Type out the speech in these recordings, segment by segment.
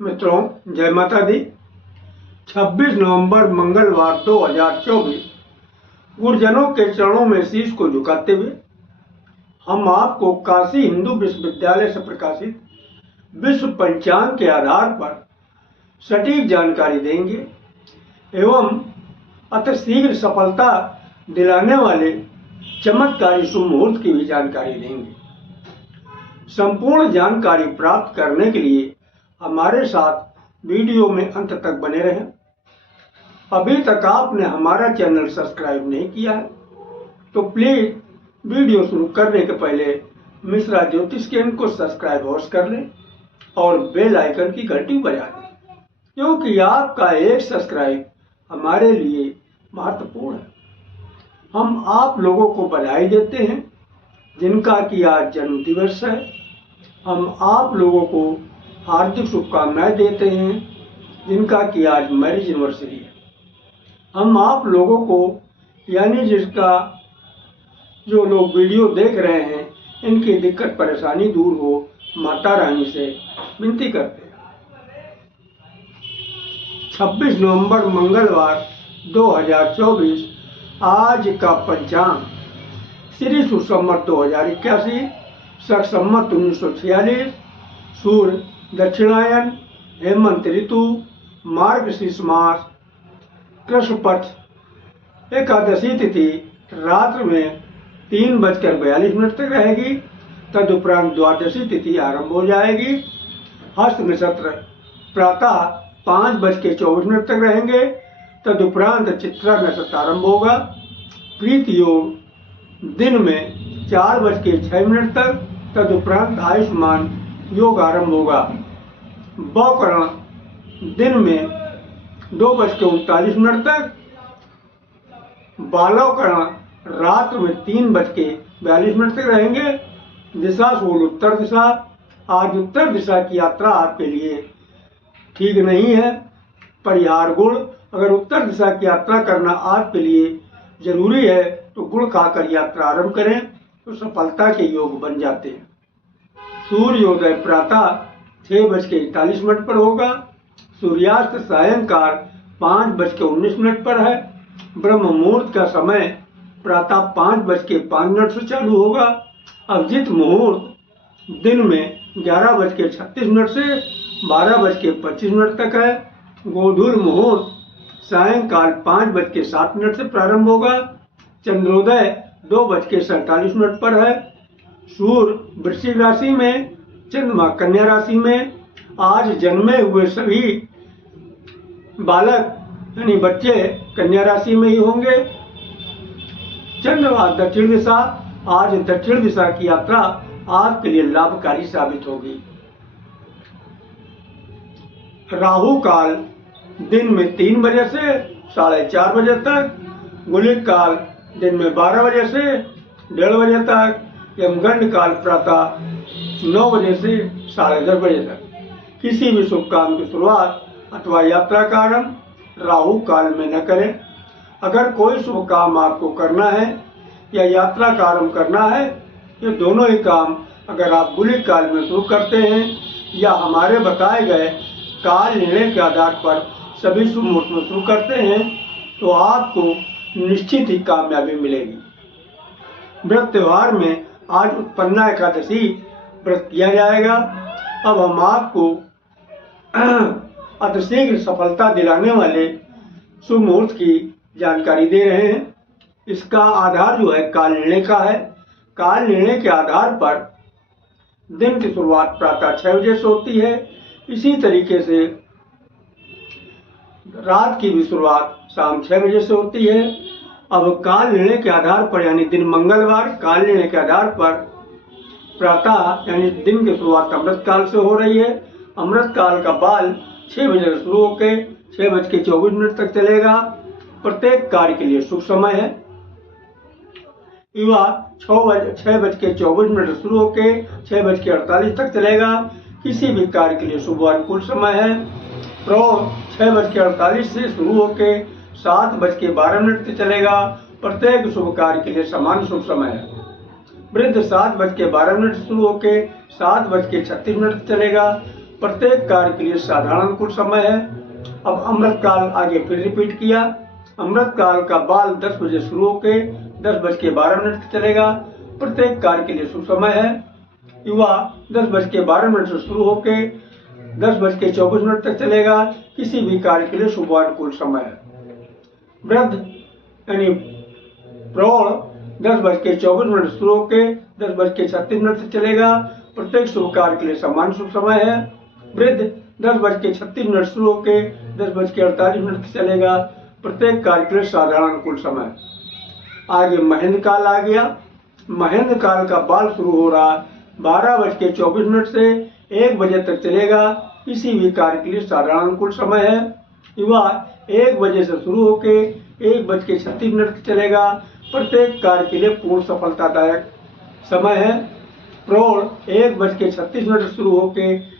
मित्रों, जय माता दी। 26 नवंबर मंगलवार 2024 गुरुजनों के चरणों में शीश को झुकाते हुए हम आपको काशी हिंदू विश्वविद्यालय से प्रकाशित विश्व पंचांग के आधार पर सटीक जानकारी देंगे एवं अतिशीघ्र सफलता दिलाने वाले चमत्कारी शुभ मुहूर्त की भी जानकारी देंगे। संपूर्ण जानकारी प्राप्त करने के लिए हमारे साथ वीडियो में अंत तक बने रहें। अभी तक आपने हमारा चैनल सब्सक्राइब नहीं किया है तो प्लीज वीडियो शुरू करने के पहले मिश्रा ज्योतिष केंद्र को सब्सक्राइब अवश्य कर लें और बेल आइकन की घंटी बजा दें, क्योंकि आपका एक सब्सक्राइब हमारे लिए महत्वपूर्ण है। हम आप लोगों को बधाई देते हैं जिनका कि आज जन्म दिवस है। हम आप लोगों को हार्दिक शुभकामनाएं देते हैं जिनका कि आज मैरिज एनिवर्सरी है। हम आप लोगों को यानी जिसका जो लोग वीडियो देख रहे हैं इनकी दिक्कत परेशानी दूर हो, माता रानी से विनती करते हैं। 26 नवंबर मंगलवार 2024 आज का पंचांग श्री सुसंवत 2081, शक संवत 1946, सूर्य दक्षिणायन, हेमंत ऋतु, मार्गशीर्ष मास, कृष्ण पक्ष, एकादशी तिथि रात्रि में 3:42 तक रहेगी। तदुपरांत द्वादशी तिथि आरंभ हो जाएगी। हस्त नक्षत्र प्रातः 5:24 तक रहेंगे। तदुपरांत चित्रा नक्षत्र आरंभ होगा। प्रीत योग दिन में 4:06 तक। तदुपरांत आयुष्मान योग आरंभ होगा। बौकरण दिन में 2:39 तक। बालवकरण रात्र में 3:42 तक रहेंगे। दिशा सूल उत्तर दिशा। आज उत्तर दिशा की यात्रा आपके लिए ठीक नहीं है। परिहार गुड़, अगर उत्तर दिशा की यात्रा करना आपके लिए जरूरी है तो गुड़ खाकर यात्रा आरंभ करें तो सफलता के योग बन जाते हैं। सूर्योदय प्रातः 6:41 पर होगा। सूर्यास्त सायंकाल 5:19 पर है। ब्रह्म मुहूर्त का समय प्रातः 5:05 से चालू होगा। अभिजित मुहूर्त दिन में 11:36 से 12:25 तक है। गोधूल मुहूर्त सायंकाल 5:07 से प्रारंभ होगा। चंद्रोदय 2:47 पर है। सूर्य वृश्चिक राशि में, चंद्रमा कन्या राशि में। आज जन्मे हुए सभी बालक यानी बच्चे कन्या राशि में ही होंगे। चंद्रमा दक्षिण दिशा, आज दक्षिण दिशा की यात्रा आपके लिए लाभकारी साबित होगी। राहु काल दिन में 3 बजे से 4:30 बजे तक। गुलिक काल दिन में 12 बजे से 1:30 बजे तक। यमगंड काल प्रातः 9 बजे से 10:30 बजे तक। किसी भी शुभ काम की शुरुआत अथवा यात्रा का आरंभ राहु काल में न करें। अगर कोई शुभ काम आपको करना है या यात्रा का आरंभ करना है, ये दोनों ही काम अगर आप गुलिक काल में शुरू करते हैं या हमारे बताए गए काल निर्णय के आधार पर सभी शुभ मुहूर्त में शुरू करते हैं तो आपको निश्चित ही कामयाबी मिलेगी। व्रत त्योहार में आज उत्पन्ना एकादशी व्रत किया जाएगा। अब हम आपको अतिशीघ्र सफलता दिलाने वाले शुभ मुहूर्त की जानकारी दे रहे हैं। इसका आधार जो है काल निर्णय का है। काल निर्णय के आधार पर दिन की शुरुआत प्रातः 6 बजे से होती है। इसी तरीके से रात की भी शुरुआत शाम 6 बजे से होती है। अब काल निर्णय के आधार पर यानी दिन मंगलवार काल निर्णय के आधार पर प्रातः यानी दिन की शुरुआत अमृत काल से हो रही है। अमृत काल का बाल 6 बजे से शुरू होकर 6:24 तक चलेगा। प्रत्येक कार्य के लिए शुभ समय है। युवा 6:24 से शुरू होकर 6:48 तक चलेगा। किसी भी कार्य के लिए शुभ अनुकूल समय है। प्रौढ़ 6:48 से शुरू होकर 7:12 तक चलेगा। प्रत्येक शुभ कार्य के लिए समान शुभ समय है। वृद्ध 7:12 से शुरू होकर 7:36 तक चलेगा। प्रत्येक कार्य के लिए साधारण अनुकूल समय है। अब अमृत काल आगे फिर रिपीट किया। अमृत काल का बाल 10 बजे शुरू होकर 10:12 तक चलेगा, प्रत्येक कार्य के लिए शुभ समय है। युवा 10:12 से शुरू होकर 10:24 तक चलेगा, किसी भी कार्य के लिए शुभ अनुकूल समय है। वृद्ध यानी प्रौढ़ 10:24 शुरू होकर 10:36 तक चलेगा, प्रत्येक शुभ कार्य के लिए समान शुभ समय है। वृद्ध 10:36 शुरू होकर 10:48 तक चलेगा, प्रत्येक कार्य के लिए साधारण अनुकूल समय। आगे महेंद्र काल आ गया। महेंद्र काल का बाल शुरू हो रहा 12:24 से 1 बजे तक चलेगा, किसी भी कार्य के लिए साधारण अनुकूल समय है। युवा 1 बजे से शुरू होकर 1:36 तक चलेगा, प्रत्येक कार्य के लिए पूर्ण सफलतादायक समय है। प्रौढ़ 1:36 से शुरू होकर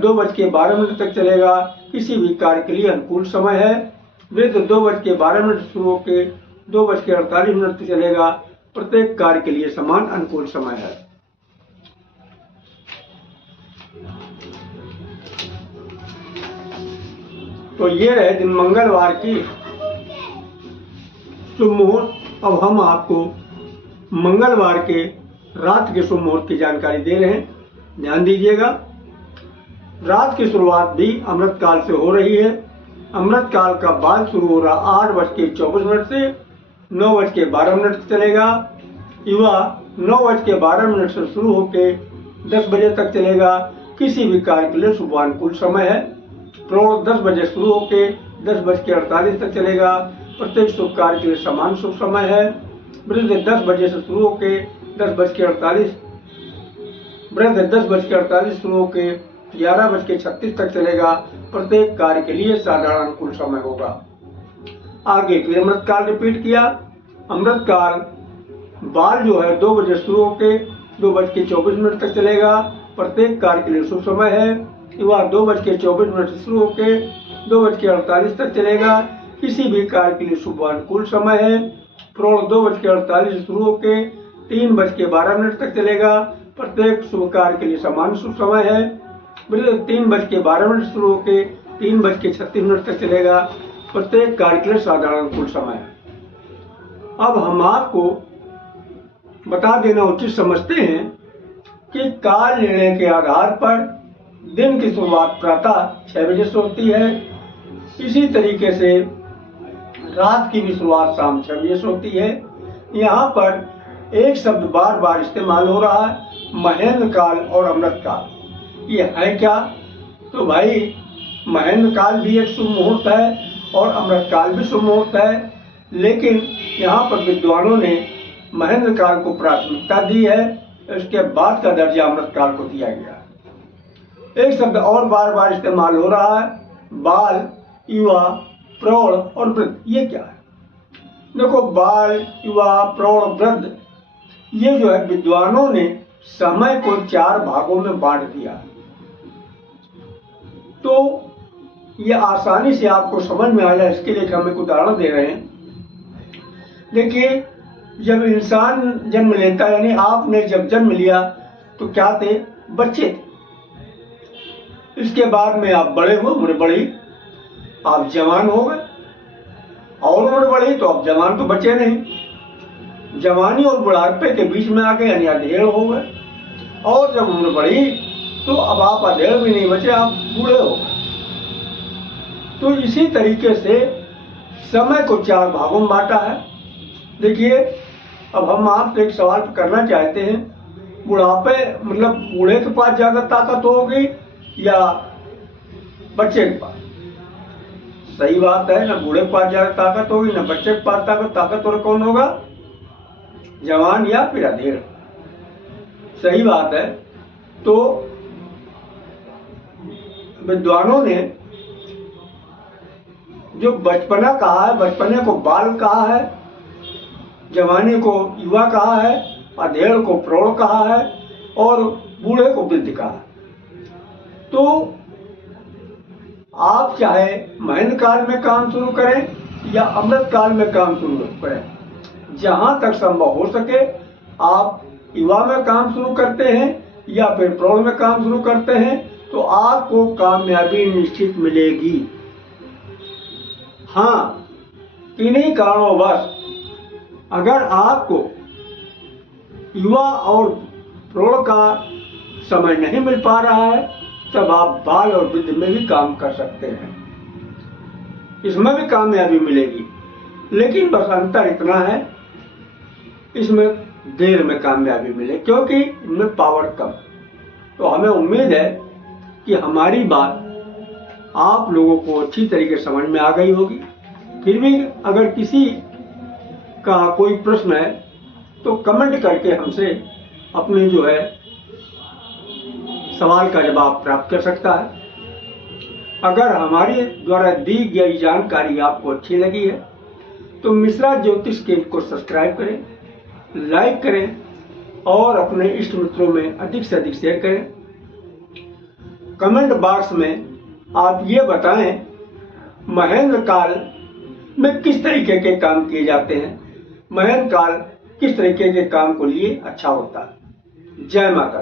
2:12 तक चलेगा, किसी भी कार्य के लिए अनुकूल समय है। वृद्ध 2:12 से शुरू होकर 2:48 तक चलेगा, प्रत्येक कार्य के लिए समान अनुकूल समय है। तो ये रहे दिन मंगलवार की शुभ मुहूर्त। अब हम आपको मंगलवार के रात के शुभ मुहूर्त की जानकारी दे रहे हैं, ध्यान दीजिएगा। रात की शुरुआत भी अमृत काल से हो रही है। अमृत काल का बाल शुरू हो रहा 8:24 से 9:12 तक चलेगा। युवा 9:12 से शुरू होकर 10 बजे तक चलेगा, किसी भी कार्य के लिए शुभानुकूल समय है। प्रौढ़ 10 बजे शुरू होकर 10:48 तक चलेगा, प्रत्येक शुभ कार्य के लिए समान शुभ समय है। वृद्ध 10 बजे से शुरू होकर 10:48 वृद्ध 10:48 शुरू होकर 11:36 तक चलेगा, प्रत्येक कार्य के लिए साधारण अनुकूल समय होगा। आगे फिर अमृत काल रिपीट किया। अमृत काल बाल जो है 2 बजे शुरू होकर 2:24 तक चलेगा, प्रत्येक कार्य के लिए शुभ समय है। युवा 2:24 से शुरू होकर 2:48 तक चलेगा, किसी भी कार्य के लिए शुभ अनुकूल समय है। प्रौढ़ 2:48 से शुरू होकर 3:12 तक चलेगा, प्रत्येक शुभ कार्य के लिए समान शुभ समय है। वृद्ध 3:12 से शुरू होकर 3:36 तक चलेगा, प्रत्येक कार्य के लिए साधारण अनुकूल समय है। अब हम आपको बता देना उचित समझते हैं कि काल निर्णय के आधार पर दिन की शुरुआत प्रातः 6 बजे से होती है। इसी तरीके से रात की भी शुरुआत शाम 6 बजे से होती है। यहाँ पर एक शब्द बार बार इस्तेमाल हो रहा है, महेंद्र काल और अमृत काल। ये है क्या? तो भाई महेंद्र काल भी एक शुभ मुहूर्त है और अमृत काल भी शुभ मुहूर्त है, लेकिन यहाँ पर विद्वानों ने महेंद्र काल को प्राथमिकता दी है, इसके बाद का दर्जा अमृत काल को दिया गया। एक शब्द और बार बार इस्तेमाल हो रहा है, बाल, युवा, प्रौढ़ और वृद्ध। ये क्या है? देखो, बाल, युवा, प्रौढ़, वृद्ध, ये जो है विद्वानों ने समय को 4 भागों में बांट दिया। तो ये आसानी से आपको समझ में आ जाए, इसके लिए हम एक उदाहरण दे रहे हैं। देखिए, जब इंसान जन्म लेता है, यानी आपने जब जन्म लिया तो क्या थे? बच्चे थे। इसके बाद में आप बड़े हुए, उम्र बढ़ी, आप जवान हो गए, और उम्र बढ़ी तो आप जवान तो बचे नहीं, जवानी और बुढ़ापे के बीच में आ गए, यानी अधेड़ हो गए, और जब उम्र बढ़ी तो अब आप अधेड़ भी नहीं बचे, आप बूढ़े हो गए। तो इसी तरीके से समय को 4 भागों में बांटा है। देखिए, अब हम आपसे एक सवाल करना चाहते हैं, बुढ़ापे मतलब बूढ़े के पास ज्यादा ताकत होगी या बच्चे के पास? सही बात है, ना बूढ़े के पास ज्यादा ताकत होगी, ना बच्चे के पास ताकतवर कौन होगा? जवान या फिर अधेड़। सही बात है। तो विद्वानों ने जो बचपना कहा है, बचपने को बाल कहा है, जवानी को युवा कहा है, अधेड़ को प्रौढ़ कहा है और बूढ़े को वृद्ध कहा है। तो आप चाहे महेंद्र काल में काम शुरू करें या अमृत काल में काम शुरू करें, जहां तक संभव हो सके आप युवा में काम शुरू करते हैं या फिर प्रौढ़ में काम शुरू करते हैं, तो आपको कामयाबी निश्चित मिलेगी। हाँ, इन्हीं कारणोंवश अगर आपको युवा और प्रौढ़ का समय नहीं मिल पा रहा है, तब आप बाल और वृद्ध में भी काम कर सकते हैं, इसमें भी कामयाबी मिलेगी। लेकिन बस अंतर इतना है, इसमें देर में कामयाबी मिले, क्योंकि इनमें पावर कम। तो हमें उम्मीद है कि हमारी बात आप लोगों को अच्छी तरीके से समझ में आ गई होगी। फिर भी अगर किसी का कोई प्रश्न है तो कमेंट करके हमसे अपने जो है सवाल का जवाब प्राप्त कर सकता है। अगर हमारे द्वारा दी गई जानकारी आपको अच्छी लगी है तो मिश्रा ज्योतिष केंद्र को सब्सक्राइब करें, लाइक करें और अपने इष्ट मित्रों में अधिक से अधिक शेयर करें। कमेंट बॉक्स में आप ये बताएं महेंद्र काल में किस तरीके के काम किए जाते हैं, महेंद्र काल किस तरीके के काम को लिए अच्छा होता है। जय माता दी।